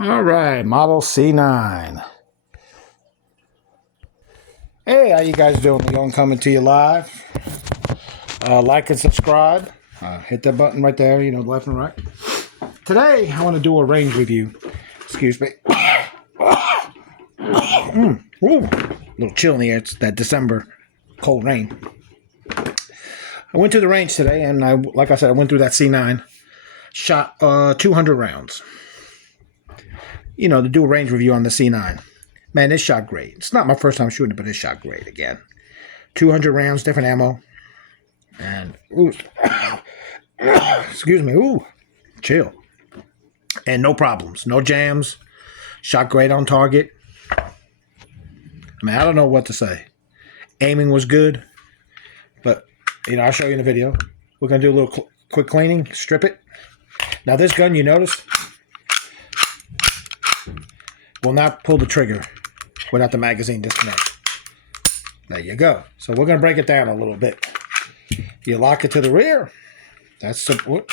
All right, Model C9. Hey, how you guys doing? Leon coming to you live. Like and subscribe. Hit that button right there, left and right. Today, I want to do a range review. Excuse me. Ooh, a little chill in the air. It's that December cold rain. I went to the range today, and like I said, I went through that C9. Shot 200 rounds. To do a range review on the C9. Man, it shot great. It's not my first time shooting it, but it shot great again. 200 rounds, different ammo. And, ooh, excuse me, ooh, chill. And no problems, no jams. Shot great on target. I don't know what to say. Aiming was good. But, I'll show you in the video. We're going to do a little quick cleaning, strip it. Now, this gun, you notice, will not pull the trigger without the magazine disconnect. There you go. So we're going to break it down a little bit. You lock it to the rear. That's simple.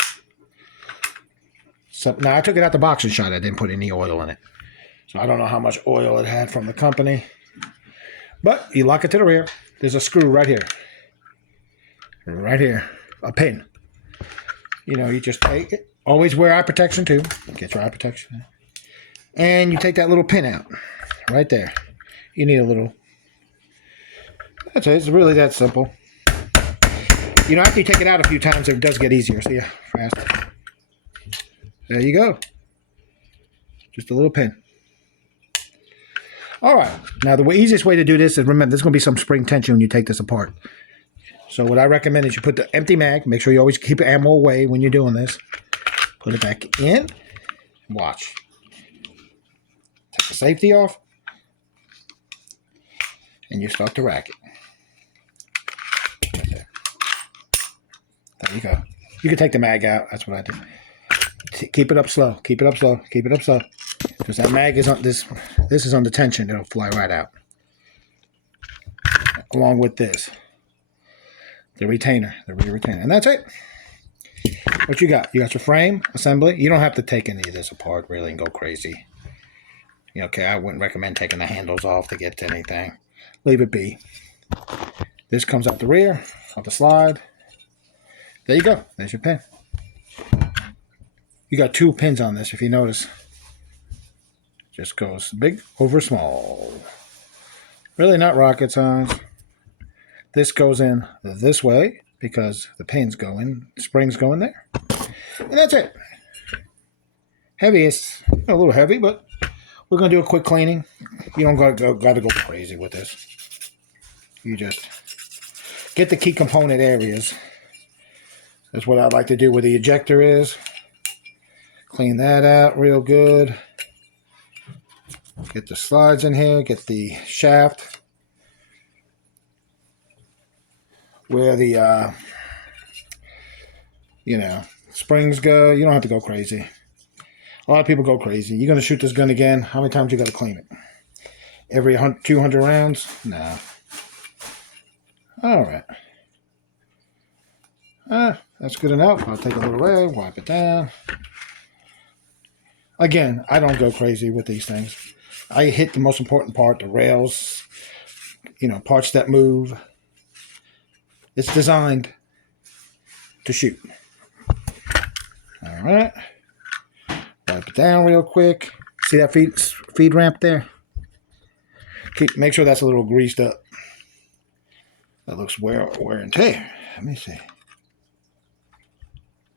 Now, I took it out the box and shot it. I didn't put any oil in it. So I don't know how much oil it had from the company. But you lock it to the rear. There's a screw right here. Right here. A pin. You just take it. Always wear eye protection too. Get your eye protection. And you take that little pin out. Right there. You need a little. That's it. It's really that simple. After you take it out a few times, it does get easier. So yeah, fast. There you go. Just a little pin. All right. Now, the easiest way to do this is, remember, there's going to be some spring tension when you take this apart. So what I recommend is you put the empty mag. Make sure you always keep your ammo away when you're doing this. Put it back in. Watch. Take the safety off. And you start to rack it. Right there. There you go. You can take the mag out. That's what I do. Keep it up slow. Keep it up slow. Keep it up slow. Because that mag is on this is under tension. It'll fly right out. Along with this. The retainer. The rear retainer. And that's it. What you got? You got your frame assembly. You don't have to take any of this apart really and go crazy. Okay, I wouldn't recommend taking the handles off to get to anything. Leave it be. This comes out the rear, off the slide. There you go. There's your pin. You got two pins on this, if you notice. Just goes big over small. Really not rocket science. This goes in this way because the pins go in, springs go in there. And that's it. Heavy, it's a little heavy, but we're going to do a quick cleaning. You don't got to go crazy with this. You just get the key component areas. That's what I'd like to do where the ejector is. Clean that out real good. Get the slides in here. Get the shaft. Where the, springs go. You don't have to go crazy. A lot of people go crazy. You're going to shoot this gun again. How many times you got to clean it? Every 200 rounds? No. All right. That's good enough. I'll take a little away, wipe it down. Again, I don't go crazy with these things. I hit the most important part, the rails, parts that move. It's designed to shoot. All right. Wipe it down real quick. See that feed ramp there? Make sure that's a little greased up. That looks wear and tear. Let me see.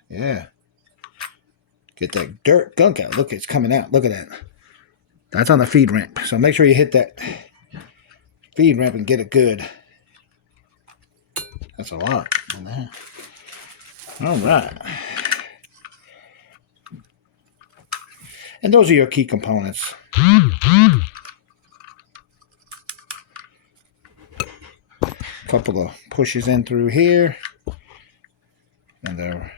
Yeah. Get that dirt gunk out. Look, it's coming out. Look at that. That's on the feed ramp. So make sure you hit that feed ramp and get it good. That's a lot in there. All right. And those are your key components. Couple of pushes in through here. And there.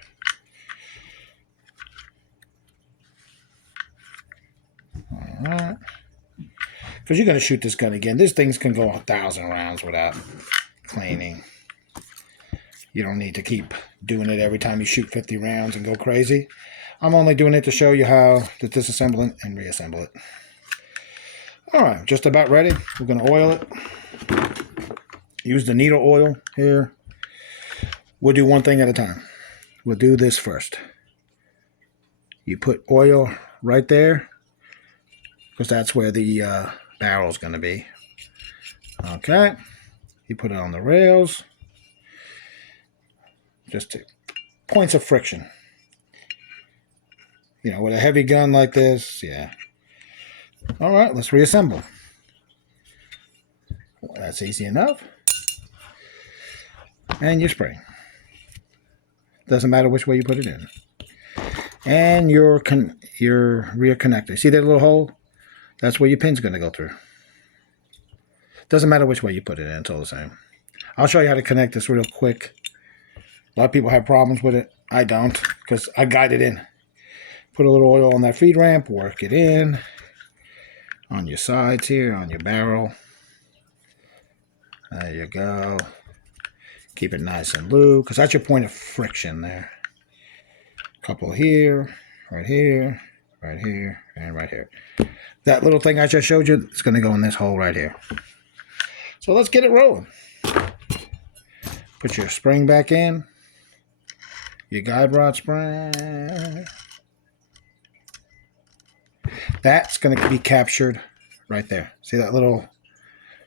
Alright. Because you're going to shoot this gun again. This thing can go 1,000 rounds without cleaning. You don't need to keep doing it every time you shoot 50 rounds and go crazy. I'm only doing it to show you how to disassemble it and reassemble it. All right, just about ready. We're going to oil it. Use the needle oil here. We'll do one thing at a time. We'll do this first. You put oil right there because that's where the barrel is going to be. Okay. You put it on the rails. Just points of friction. You know, with a heavy gun like this, yeah. All right, let's reassemble. Well, that's easy enough. And your spring. Doesn't matter which way you put it in. And your rear connector. See that little hole? That's where your pin's going to go through. Doesn't matter which way you put it in. It's all the same. I'll show you how to connect this real quick. A lot of people have problems with it. I don't, because I guide it in. Put a little oil on that feed ramp. Work it in. On your sides here, on your barrel. There you go. Keep it nice and loose, because that's your point of friction there. Couple here, right here, right here, and right here. That little thing I just showed you, it's going to go in this hole right here. So let's get it rolling. Put your spring back in. Your guide rod spring. That's going to be captured right there. See that little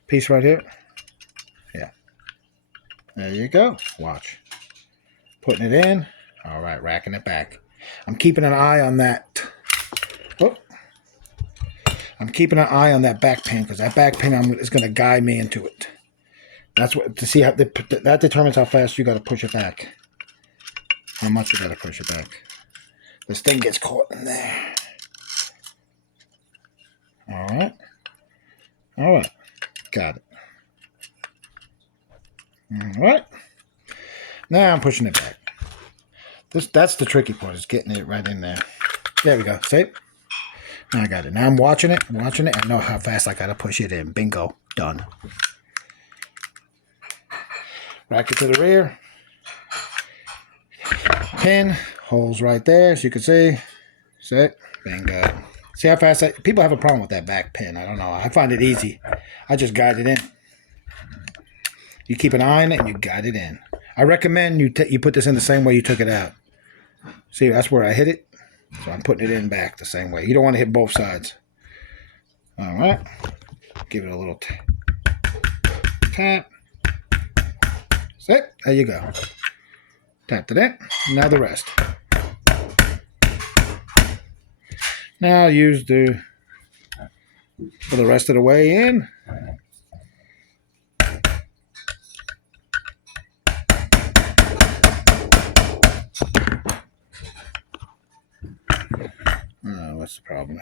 piece right here? Yeah. There you go. Watch. Putting it in. All right, racking it back. I'm keeping an eye on that. Oh. I'm keeping an eye on that back pin because that back pin is going to guide me into it. That's what to see how that determines how fast you got to push it back. How much you got to push it back. This thing gets caught in there. All right. All right. Got it. All right. Now I'm pushing it back. That's the tricky part, is getting it right in there. There we go. See? Now I got it. Now I'm watching it. I know how fast I got to push it in. Bingo. Done. Rack it to the rear. Pin. Holes right there, as you can see. See? Bingo. See how fast people have a problem with that back pin. I don't know. I find it easy. I just guide it in. You keep an eye on it and you guide it in. I recommend you put this in the same way you took it out. See, that's where I hit it. So I'm putting it in back the same way. You don't want to hit both sides. All right. Give it a little tap. See? There you go. Tap to that. Now the rest. Now use for the rest of the way in. What's the problem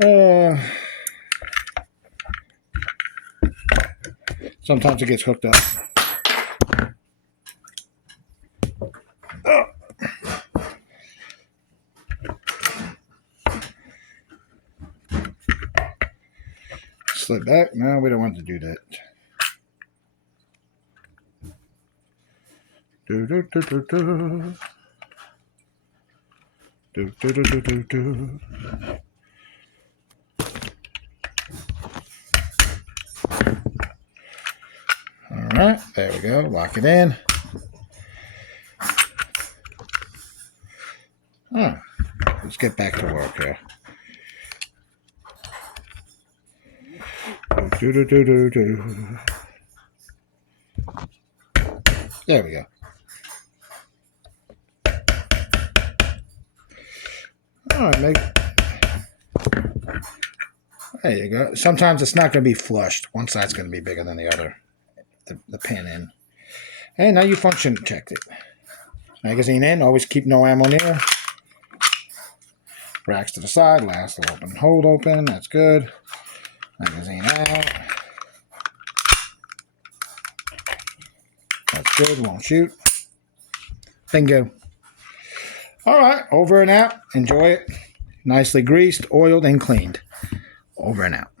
here? Sometimes it gets hooked up. Slip back. No, we don't want to do that. All right, there we go. Lock it in. Let's get back to work here. There we go. All right, there you go. Sometimes it's not going to be flushed. One side's going to be bigger than the other. The pin in. And now you function checked it. Magazine in. Always keep no ammo near. Racks to the side. Last will open. Hold open. That's good. Magazine out. That's good. Won't shoot. Bingo. All right. Over and out. Enjoy it. Nicely greased, oiled, and cleaned. Over and out.